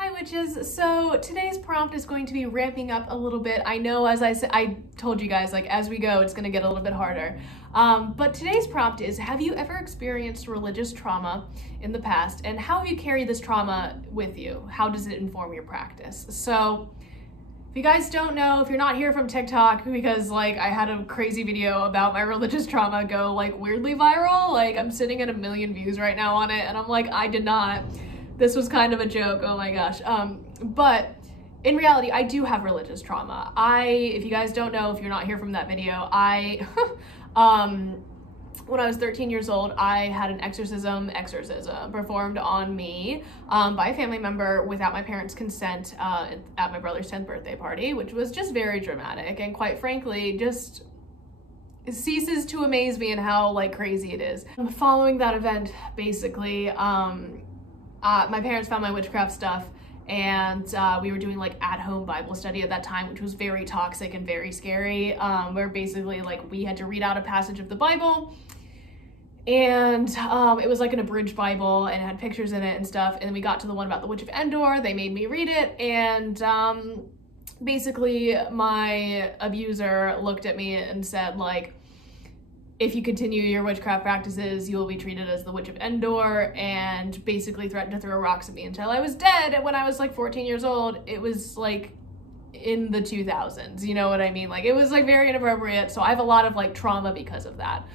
Hi witches, so today's prompt is going to be ramping up a little bit. I know, as I said, I told you guys, like as we go, it's gonna get a little bit harder. But today's prompt is, have you ever experienced religious trauma in the past, and how have you carried this trauma with you? How does it inform your practice? So if you guys don't know, if you're not here from TikTok, because like I had a crazy video about my religious trauma go like weirdly viral, like I'm sitting at 1 million views right now on it, and I'm like, I did not. This was kind of a joke, oh my gosh. But in reality, I do have religious trauma. If you guys don't know, if you're not here from that video, when I was 13 years old, I had an exorcism performed on me by a family member without my parents' consent at my brother's 10th birthday party, which was just very dramatic and quite frankly, just ceases to amaze me in how like crazy it is. Following that event, basically, my parents found my witchcraft stuff, and we were doing like at-home Bible study at that time, which was very toxic and very scary, where basically like we had to read out a passage of the Bible, and it was like an abridged Bible and it had pictures in it and stuff, and then we got to the one about the Witch of Endor. They made me read it, and basically my abuser looked at me and said like, if you continue your witchcraft practices, you will be treated as the Witch of Endor, and basically threatened to throw rocks at me until I was dead. And when I was like 14 years old, it was like in the 2000s, you know what I mean? Like it was like very inappropriate. So I have a lot of like trauma because of that.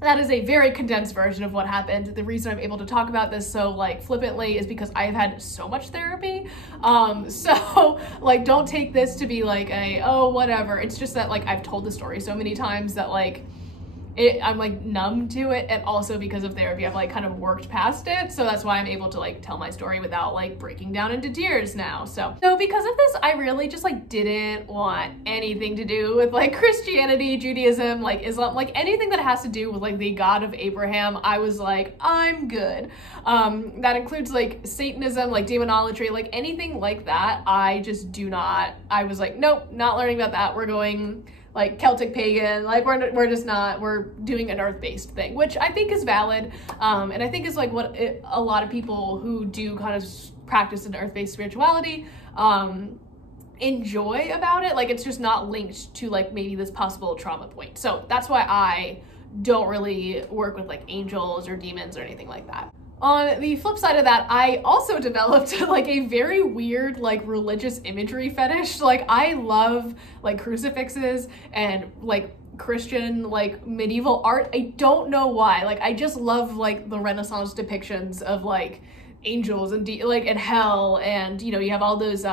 That is a very condensed version of what happened. The reason I'm able to talk about this so like flippantly is because I've had so much therapy. So like don't take this to be like a, oh, whatever. It's just that like I've told the story so many times that like I'm like numb to it, and also because of therapy I've like kind of worked past it, so that's why I'm able to like tell my story without like breaking down into tears now. So because of this, I really just like didn't want anything to do with like Christianity, Judaism, like Islam, like anything that has to do with like the God of Abraham. I was like, I'm good. That includes like Satanism, like demonolatry, like anything like that. I just do not. I was like, nope, not learning about that. We're going like Celtic pagan, like we're just not, we're doing an earth-based thing, which I think is valid, and I think is like what a lot of people who do kind of practice an earth-based spirituality enjoy about it. Like it's just not linked to like maybe this possible trauma point. So that's why I don't really work with like angels or demons or anything like that. On the flip side of that, I also developed like a very weird like religious imagery fetish. Like I love like crucifixes and like Christian like medieval art. I don't know why. Like I just love like the Renaissance depictions of like angels and and hell, and you know, you have all those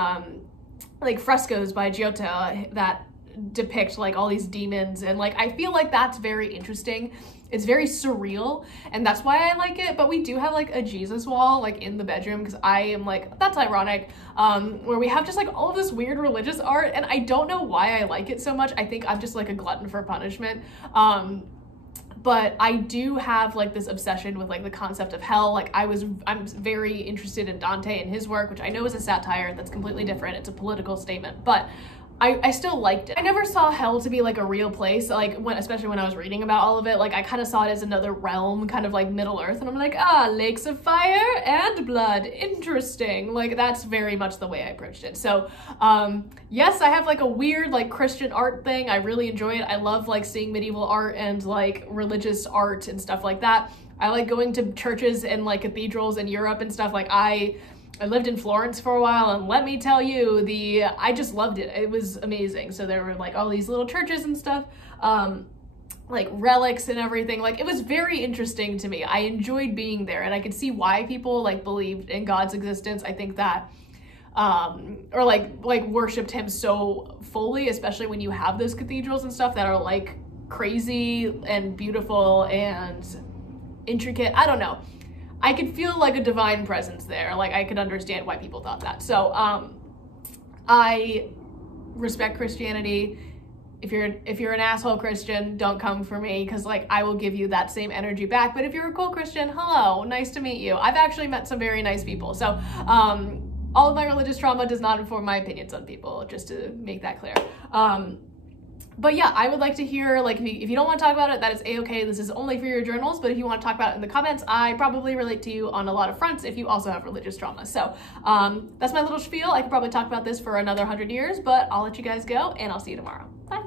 like frescoes by Giotto that depict like all these demons, and like I feel like that's very interesting. It's very surreal, and that's why I like it. But we do have like a Jesus wall like in the bedroom, because I am like, that's ironic, where we have just like all of this weird religious art, and I don't know why I like it so much. I think I'm just like a glutton for punishment. But I do have like this obsession with like the concept of hell. Like I'm very interested in Dante and his work, which I know is a satire. That's completely different. It's a political statement, but I still liked it. I never saw hell to be like a real place, like especially when I was reading about all of it. Like I kind of saw it as another realm, kind of like Middle Earth, and I'm like, ah, lakes of fire and blood, interesting. Like that's very much the way I approached it. So yes, I have like a weird like Christian art thing. I really enjoy it. I love like seeing medieval art and like religious art and stuff like that. I like going to churches and like cathedrals in Europe and stuff. Like I lived in Florence for a while, and let me tell you, I just loved it. It was amazing. So there were like all these little churches and stuff, like relics and everything. Like it was very interesting to me. I enjoyed being there, and I could see why people like believed in God's existence. I think that, or like worshipped him so fully, especially when you have those cathedrals and stuff that are like crazy and beautiful and intricate. I don't know. I could feel like a divine presence there. Like I could understand why people thought that. So I respect Christianity. If you're an asshole Christian, don't come for me, because like I will give you that same energy back. But if you're a cool Christian, hello, nice to meet you. I've actually met some very nice people. So all of my religious trauma does not inform my opinions on people, just to make that clear. But yeah, I would like to hear, like, if you don't want to talk about it, that is a-okay. This is only for your journals, but if you want to talk about it in the comments, I probably relate to you on a lot of fronts if you also have religious trauma. So that's my little spiel. I could probably talk about this for another 100 years, but I'll let you guys go, and I'll see you tomorrow. Bye.